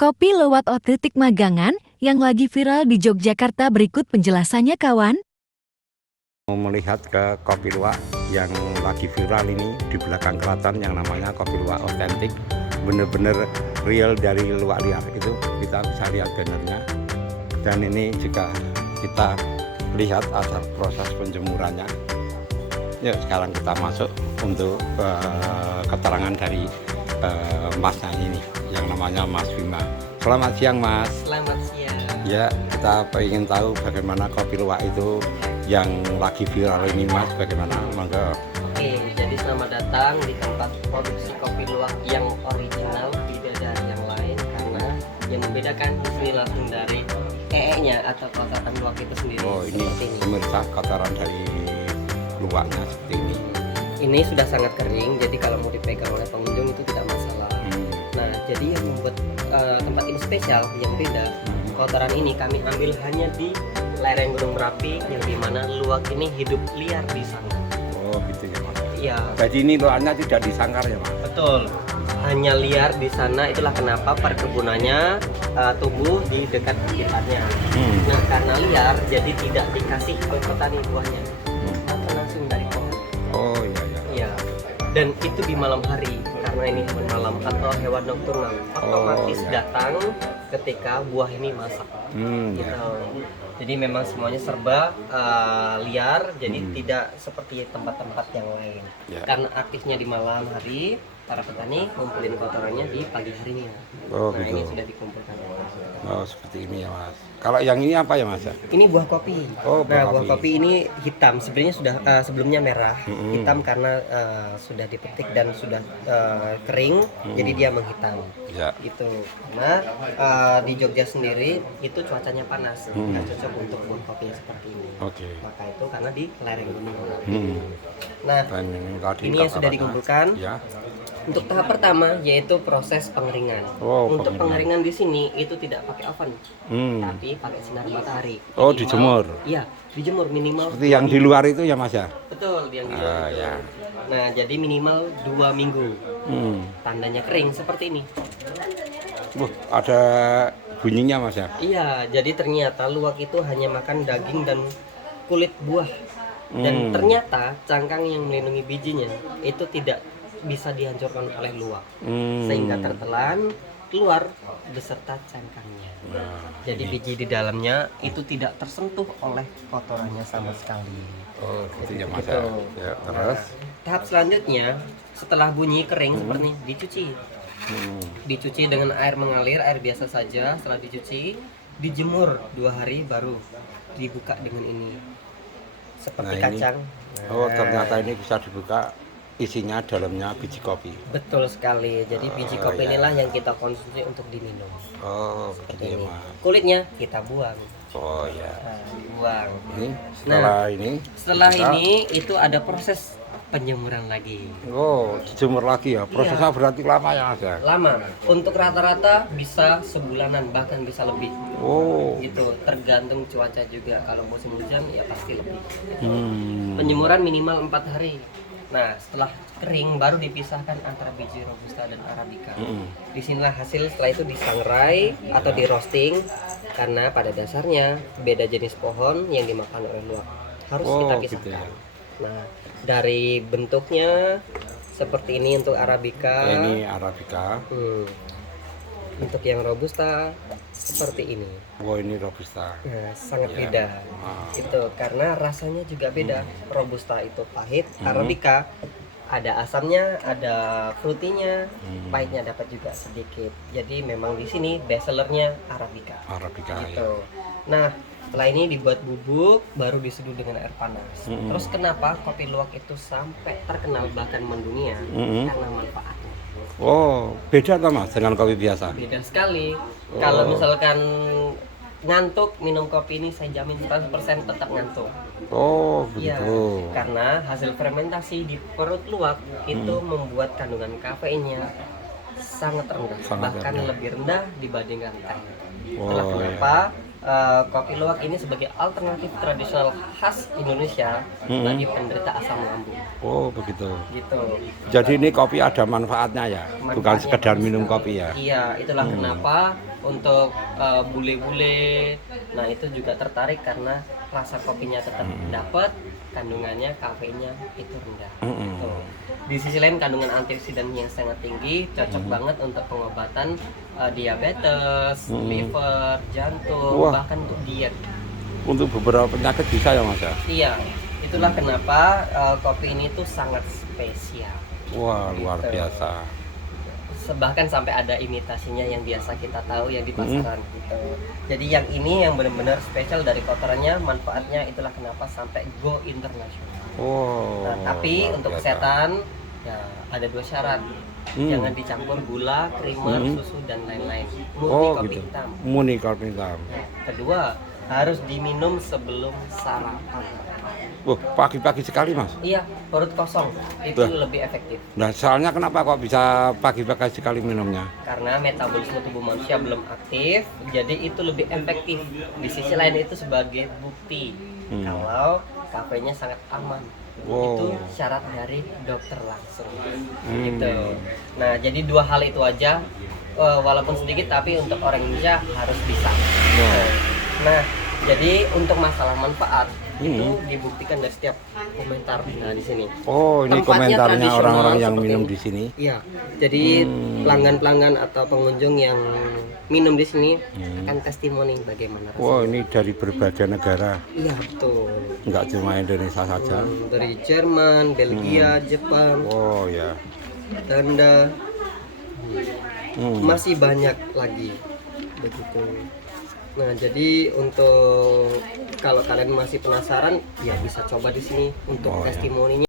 Kopi luwak otentik Magangan yang lagi viral di Yogyakarta berikut penjelasannya kawan. Mau melihat ke kopi luwak yang lagi viral ini di belakang keraton yang namanya kopi luwak otentik, bener-bener real dari luwak liar. Itu kita bisa lihat bannernya, dan ini juga kita lihat asal proses penjemurannya. Yuk sekarang kita masuk untuk keterangan dari masnya ini yang namanya Mas Bima. Selamat siang Mas. Selamat siang. Ya, kita ingin tahu bagaimana kopi luwak itu yang lagi viral ini Mas, bagaimana? Monggo. Oke, jadi selamat datang di tempat produksi kopi luwak yang original, beda dari yang lain karena yang membedakan di sini langsung dari nya atau kotoran luwak itu sendiri. Oh, ini pemirsa kotoran dari luwaknya seperti ini. Ini sudah sangat kering, jadi kalau mau dipegang oleh pengunjung itu tidak masalah. Nah, jadi yang membuat tempat ini spesial, yang beda, kotoran ini kami ambil hanya di lereng Gunung Merapi, yang dimana luwak ini hidup liar di sana. Oh, gitu ya Mas. Iya. Jadi ini luwaknya tidak disangkar ya Mas? Betul, hanya liar di sana. Itulah kenapa perkebunannya tumbuh di dekat sekitarnya. Nah, karena liar, jadi tidak dikasih oleh petani buahnya, maka langsung dari pohon. Oh iya ya. Iya. Dan itu di malam hari, karena ini hewan malam atau hewan nokturnal, otomatis iya. datang ketika buah ini masak. Gitu. Ya. Jadi memang semuanya serba liar, jadi tidak seperti tempat-tempat yang lain. Ya. Karena aktifnya di malam hari, para petani ngumpulin kotorannya di pagi harinya. Oh, Nah, gitu. ini sudah dikumpulkan. Oh, seperti ini ya Mas. Kalau yang ini apa ya Mas? Ini buah kopi. Oh, buah Nah, buah kopi. kopi ini hitam. Sebenarnya sudah sebelumnya merah, hitam karena sudah dipetik dan sudah kering, jadi dia menghitam. Ya. Gitu. Karena di Jogja sendiri itu cuacanya panas, nggak cocok untuk buah kopi yang seperti ini. Oke. Maka itu karena di lereng gunung. Nah, Dan ini tadi ini yang sudah kotorannya. dikumpulkan. Ya. Untuk tahap pertama yaitu proses pengeringan. Oh, Untuk pengeringan di sini itu tidak pakai oven, Hmm. tapi pakai sinar matahari. Oh, Minimal- dijemur. Iya, dijemur minimal. Seperti yang di luar itu ya Mas ya? Betul, yang di luar Ah, itu. ya. Nah, jadi minimal 2 minggu. Tandanya kering seperti ini. Ada bunyinya Mas ya? Iya, jadi ternyata luwak itu hanya makan daging dan kulit buah. Dan ternyata cangkang yang melindungi bijinya itu tidak bisa dihancurkan oleh luwak. Sehingga tertelan keluar beserta cangkangnya. Jadi biji di dalamnya itu tidak tersentuh oleh kotorannya sama sekali. Oh, gitu ya Mas ya. Gitu. Ya, terus? Tahap selanjutnya setelah bunyi kering seperti ini, dicuci. Dicuci dengan air mengalir, air biasa saja. Setelah dicuci, dijemur 2 hari baru dibuka dengan ini. Seperti Nah, ini. kacang. Oh, Nah, ternyata ini bisa dibuka, isinya dalamnya biji kopi. betul sekali. Jadi biji kopi ya. inilah yang kita konsumsi untuk diminum. Oh, begitu ya Ini. Mas. Kulitnya kita buang. Oh ya. Nah, dibuang. Ini setelah ini. Setelah kita- ini itu ada proses penjemuran lagi. Oh, dijemur lagi ya. Prosesnya berarti lama ya Mas ya? Lama. Untuk rata-rata bisa sebulanan, bahkan bisa lebih. Oh. Gitu, tergantung cuaca juga. Kalau musim hujan ya pasti lebih. Hmm. Penjemuran minimal 4 hari. Nah, setelah kering baru dipisahkan antara biji robusta dan arabica. Disinilah hasil, setelah itu disangrai atau di roasting, karena pada dasarnya beda jenis pohon yang dimakan oleh luwak harus Oh, kita gitu pisahkan. ya. Nah, dari bentuknya seperti ini untuk arabica. Ini arabica. Untuk yang robusta seperti ini. Oh, ini robusta. Nah, sangat Ya. beda. Ah. Itu karena rasanya juga beda. Robusta itu pahit, arabica ada asamnya, ada fruitynya, pahitnya dapat juga sedikit. Jadi memang di sini best sellernya arabica. Arabica ya. Gitu. Nah, setelah ini dibuat bubuk, baru diseduh dengan air panas. Terus kenapa kopi luwak itu sampai terkenal bahkan mendunia? Karena manfaatnya. Oh, beda tuh Mas dengan kopi biasa? Beda sekali. Kalau misalkan ngantuk minum kopi ini saya jamin 100% tetap ngantuk. Oh, Iya, begitu. karena hasil fermentasi di perut luwak itu membuat kandungan kafeinnya sangat rendah, Sangat bahkan rendah. lebih rendah dibandingkan teh. Oh, Itulah kenapa kopi luwak ini sebagai alternatif tradisional khas Indonesia bagi penderita asam lambung. Oh begitu. Gitu. Jadi ini kopi ada manfaatnya ya, bukan Manfaatnya sekedar bagus minum sekali. kopi ya. Iya, itulah kenapa untuk bule-bule, nah itu juga tertarik karena rasa kopinya tetap dapat, kandungannya kafeinnya itu rendah. Gitu. Di sisi lain kandungan antioksidan yang sangat tinggi, cocok banget untuk pengobatan diabetes, liver, jantung, Wah. bahkan untuk diet. Untuk beberapa penyakit bisa ya Mas ya. Iya, itulah kenapa kopi ini tuh sangat spesial. Wah luar Gitu. biasa. Bahkan sampai ada imitasinya yang biasa kita tahu yang di pasaran gitu. Jadi yang ini yang benar-benar spesial dari kotorannya, manfaatnya itulah kenapa sampai go internasional. Oh. Nah, tapi luar untuk biasa. kesehatan ya ada 2 syarat. Jangan dicampur gula, creamer, susu dan lain-lain. Murni Oh kopi gitu. hitam. Murni kopi hitam. Nah, kedua, harus diminum sebelum sarapan. Wah pagi-pagi sekali Mas. Iya, perut kosong itu Tuh. lebih efektif. Nah soalnya kenapa kok bisa pagi-pagi sekali minumnya? Karena metabolisme tubuh manusia belum aktif, jadi itu lebih efektif. Di sisi lain itu sebagai bukti kalau kafeinnya sangat aman. Wow. Itu syarat dari dokter langsung. Gitu. Nah, jadi 2 hal itu aja, walaupun sedikit tapi untuk orang Indonesia harus bisa. Nah, jadi untuk masalah manfaat itu dibuktikan dari setiap komentar. Nah, di sini. Oh ini Tempatnya komentarnya tradisional orang-orang yang seperti minum ini. di sini. Iya, jadi pelanggan-pelanggan atau pengunjung yang minum di sini akan testimoni bagaimana rasanya. Wah ini dari berbagai negara, Iya betul. nggak cuma Indonesia saja. Dari Jerman, Belgia, Jepang, Oh ya. Belanda, Hmm. masih banyak lagi begitu. Nah, jadi untuk kalau kalian masih penasaran, ya bisa coba di sini untuk Oh, ya. testimoninya.